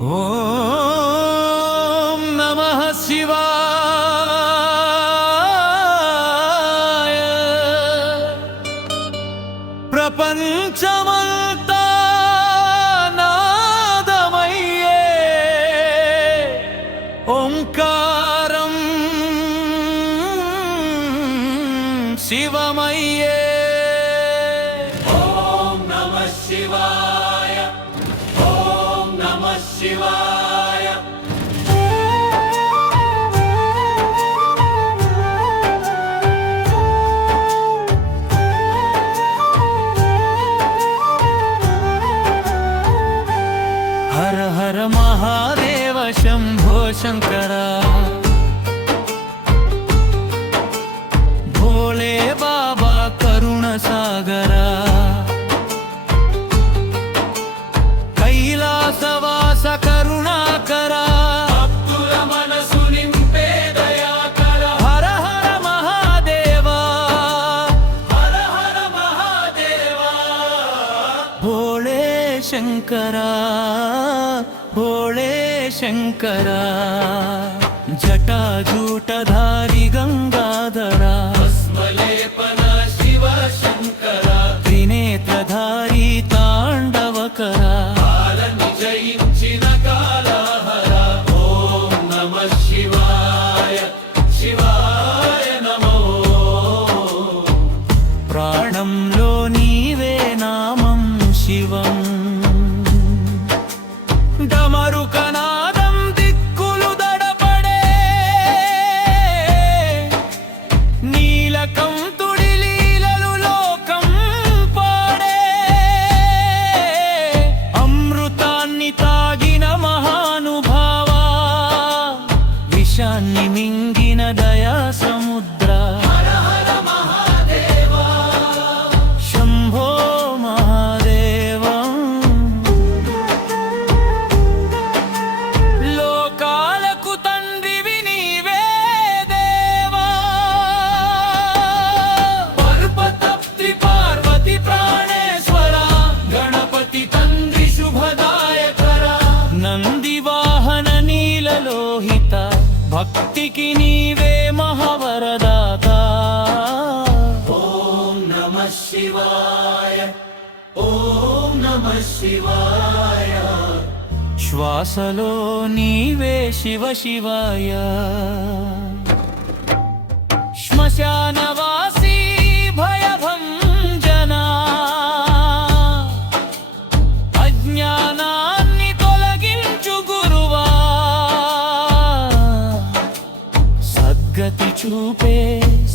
ఓం నమః శివాయ. ప్రపంచమంతా నాదమయ్యే ఓంకారం శివమయ్యే. ఓం నమః శివాయ. ఓం నమః శివాయ. హర హర మహాదేవ శంభో శంకర. భోలే బాబా కరుణ సాగర. కైలాసవాస కరుణాకర. భక్తుల మనసు నింపే దయాకర. హర హర మహాదేవా. హర హర మహాదేవా. భోళే శంకర. భోళే శంకర. జటాజూటధారి గంగాధర. భస్మలేపన శివ శంకర. త్రినేత్రధారి తాండవకర. కాలని జయించిన కాలహర. ఓం నమః శివాయ. శివాయ నమో. ప్రాణంలో నీవే నామం శివం. డమరుకనాదం దిక్కులు దడపడే. నీలకంఠుడి లీలలు లోకం పాడే. అమృతాన్ని తాగిన మహానుభావా. విషాన్ని మింగిన దయా సముద్ర. హర హర మహాదేవా. శంభో మహాదేవం. లోకాలకు తండ్రివి నీవే దేవా. పర్వతప్తి పార్వతి ప్రాణేశ్వర. గణపతి తండ్రి శుభదాయకర. నంది వాహన నీలలోహిత. భక్తికి నీవే మహావరదాత. ఓం నమః శివాయ. ఓం నమః శివాయ. శ్వాసలో నీవే శివ శివాయ. శ్మశానవాసి భయభంజనా. అజ్ఞానాన్ని తొలగించు గురువా. సద్గతి చూపే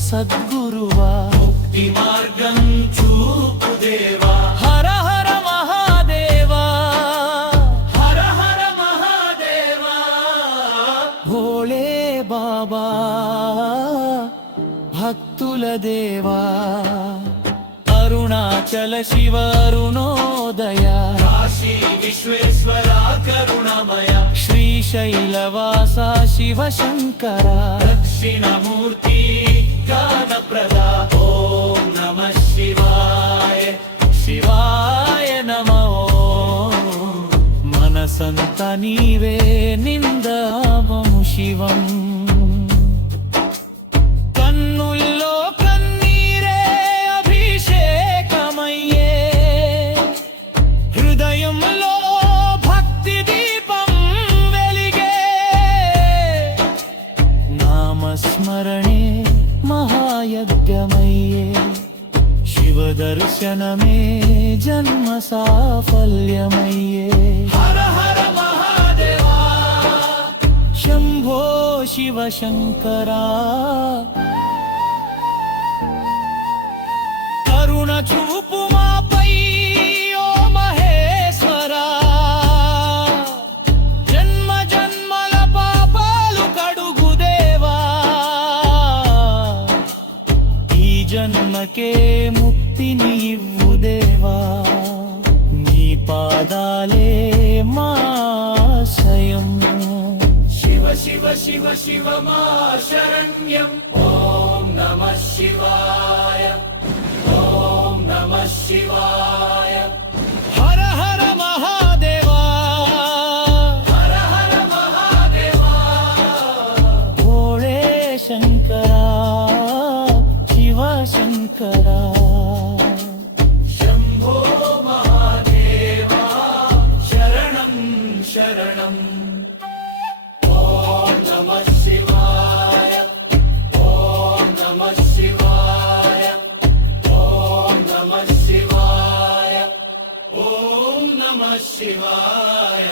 సద్గురువా. ముక్తి మార్గం చూపు దేవా. హర హర మహాదేవా. హర హర మహాదేవా. భోళే బాబా భక్తుల దేవా. అరుణాచల శివ అరుణోదయ. కాశీ విశ్వేశ్వర కరుణమయ. శ్రీశైలవాస శివ శంకర. దక్షిణమూర్తి గానప్రద. ఓం నమః శివాయ. శివాయ నమో. మనసంత నీవే నిందామము శివం. కన్నుల్లో కన్నీరే అభిషేకమయ్యే. హృదయంలో భక్తి దీపం వెలిగే. నామస్మరణే మహాయజ్ఞమయ్యే. శివ దర్శనమే జన్మ సాఫల్యమయ్యే. హర హర మహాదేవా. శంభో శివ శంకరా. కరుణ చూపు మాపై ఓ మహేశ్వరా. జన్మ జన్మల పాపాలు కడుగు దేవా. ఈ జన్మకే ముక్తిని ఇవ్వు దేవా. నీ పాదాలే మాశయం. శివ శివ శివ శివ మా శరణ్యం. ఓం నమః శివాయ. ఓం నమః శివాయ. హర హర మహాదేవా. హర శంకరా శంభో మహాదేవా శరణం శరణం ఓం నమః శివాయ ఓం నమః శివాయ ఓం నమః శివాయ ఓం నమః శివాయ